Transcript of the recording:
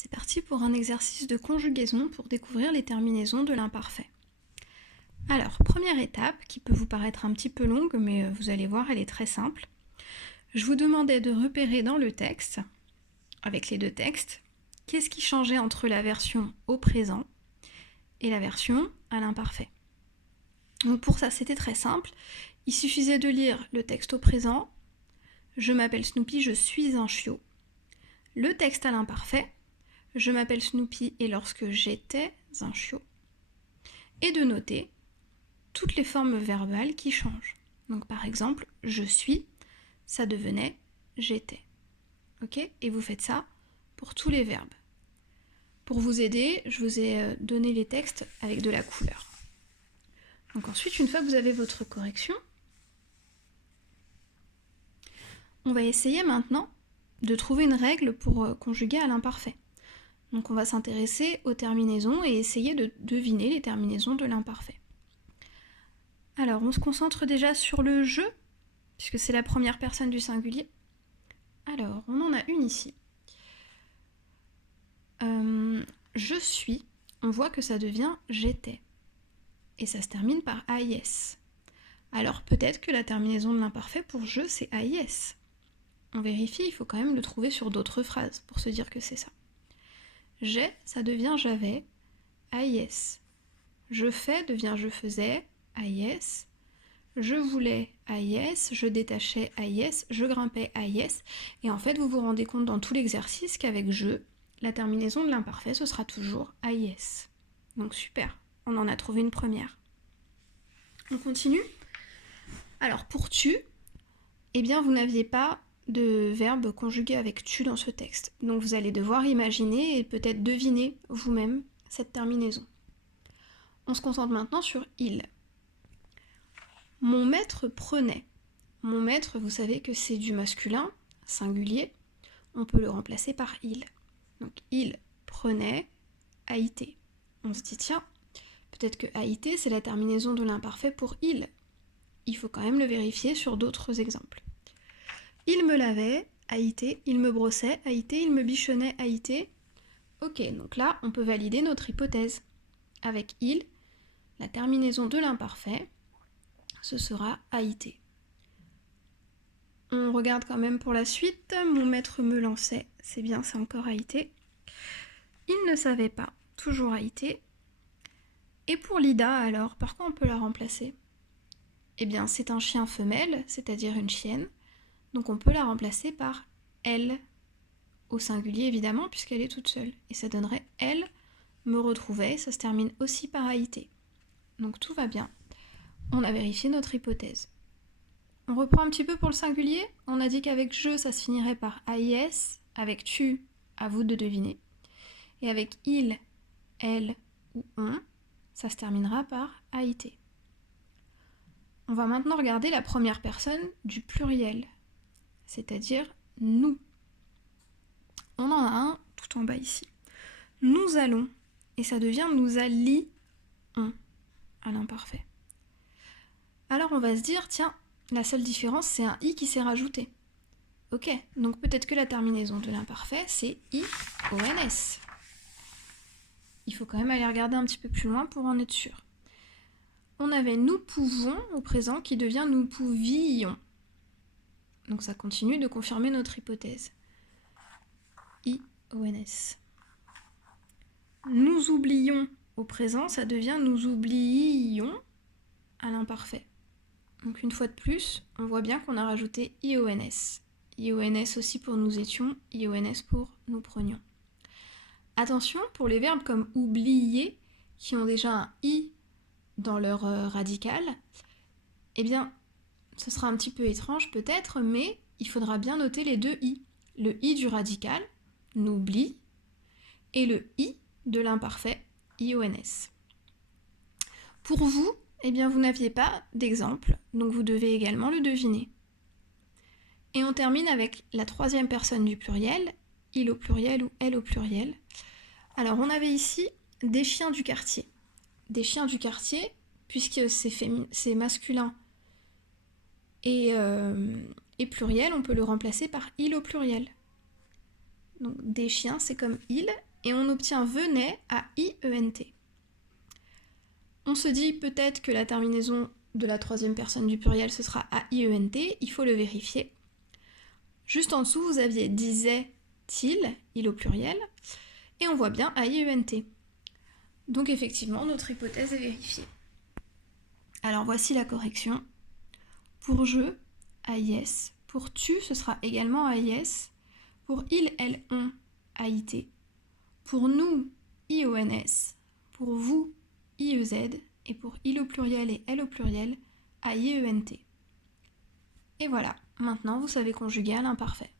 C'est parti pour un exercice de conjugaison pour découvrir les terminaisons de l'imparfait. Alors, première étape, qui peut vous paraître un petit peu longue, mais vous allez voir, elle est très simple. Je vous demandais de repérer dans le texte, avec les deux textes, qu'est-ce qui changeait entre la version au présent et la version à l'imparfait. Donc pour ça, c'était très simple. Il suffisait de lire le texte au présent. Je m'appelle Snoopy, je suis un chiot. Le texte à l'imparfait. Je m'appelle Snoopy et lorsque j'étais un chiot. Et de noter toutes les formes verbales qui changent. Donc par exemple, je suis, ça devenait j'étais. Ok ? Et vous faites ça pour tous les verbes. Pour vous aider, je vous ai donné les textes avec de la couleur. Donc ensuite, une fois que vous avez votre correction, on va essayer maintenant de trouver une règle pour conjuguer à l'imparfait. Donc on va s'intéresser aux terminaisons et essayer de deviner les terminaisons de l'imparfait. Alors on se concentre déjà sur le je, puisque c'est la première personne du singulier. Alors on en a une ici. Je suis, on voit que ça devient j'étais. Et ça se termine par AIS. Alors peut-être que la terminaison de l'imparfait pour je c'est AIS. On vérifie, il faut quand même le trouver sur d'autres phrases pour se dire que c'est ça. J'ai, ça devient j'avais, AIS. Je fais devient je faisais, AIS. Je voulais, AIS. Je détachais, AIS. Je grimpais, AIS. Et en fait, vous vous rendez compte dans tout l'exercice qu'avec je, la terminaison de l'imparfait, ce sera toujours AIS. Donc super, on en a trouvé une première. On continue. Alors pour tu, eh bien vous n'aviez pas de verbe conjugué avec tu dans ce texte. Donc vous allez devoir imaginer et peut-être deviner vous-même cette terminaison. On se concentre maintenant sur il. Mon maître prenait. Mon maître, vous savez que c'est du masculin, singulier. On peut le remplacer par il. Donc il prenait AIT. On se dit tiens, peut-être que AIT c'est la terminaison de l'imparfait pour il. Il faut quand même le vérifier sur d'autres exemples. Il me lavait, AIT, il me brossait, AIT, il me bichonnait, AIT. Ok, donc là, on peut valider notre hypothèse. Avec il, la terminaison de l'imparfait, ce sera AIT. On regarde quand même pour la suite. Mon maître me lançait, c'est bien, c'est encore AIT. Il ne savait pas, toujours AIT. Et pour l'IDA, alors, par quoi on peut la remplacer ? Eh bien, c'est un chien femelle, c'est-à-dire une chienne. Donc on peut la remplacer par elle, au singulier évidemment, puisqu'elle est toute seule. Et ça donnerait elle me retrouvait, ça se termine aussi par AIT. Donc tout va bien. On a vérifié notre hypothèse. On reprend un petit peu pour le singulier. On a dit qu'avec je, ça se finirait par AIS. Avec tu, à vous de deviner. Et avec il, elle ou on, ça se terminera par AIT. On va maintenant regarder la première personne du pluriel, c'est-à-dire nous. On en a un tout en bas ici. Nous allons, et ça devient nous allions à l'imparfait. Alors on va se dire, tiens, la seule différence c'est un i qui s'est rajouté. Ok, donc peut-être que la terminaison de l'imparfait c'est IONS. Il faut quand même aller regarder un petit peu plus loin pour en être sûr. On avait nous pouvons au présent qui devient nous pouvions. Donc ça continue de confirmer notre hypothèse. IONS. Nous oublions au présent, ça devient nous oublions à l'imparfait. Donc une fois de plus, on voit bien qu'on a rajouté IONS. IONS aussi pour nous étions, IONS pour nous prenions. Attention, pour les verbes comme oublier, qui ont déjà un I dans leur radical, eh bien, ce sera un petit peu étrange peut-être, mais il faudra bien noter les deux I. Le I du radical, n'oublie, et le I de l'imparfait, IONS. Pour vous, eh bien, vous n'aviez pas d'exemple, donc vous devez également le deviner. Et on termine avec la troisième personne du pluriel, il au pluriel ou elle au pluriel. Alors, on avait ici des chiens du quartier. Des chiens du quartier, puisque c'est masculin et pluriel, on peut le remplacer par il au pluriel. Donc des chiens, c'est comme il, et on obtient venait à IENT. On se dit peut-être que la terminaison de la troisième personne du pluriel ce sera AIENT, il faut le vérifier. Juste en dessous, vous aviez disait-il, il au pluriel, et on voit bien AIENT. Donc effectivement, notre hypothèse est vérifiée. Alors voici la correction. Pour je, AIS. Pour tu, ce sera également AIS. Pour il, elle, on, AIT. Pour nous, IONS. Pour vous, IEZ. Et pour il au pluriel et elle au pluriel, AIENT. Et voilà, maintenant vous savez conjuguer à l'imparfait.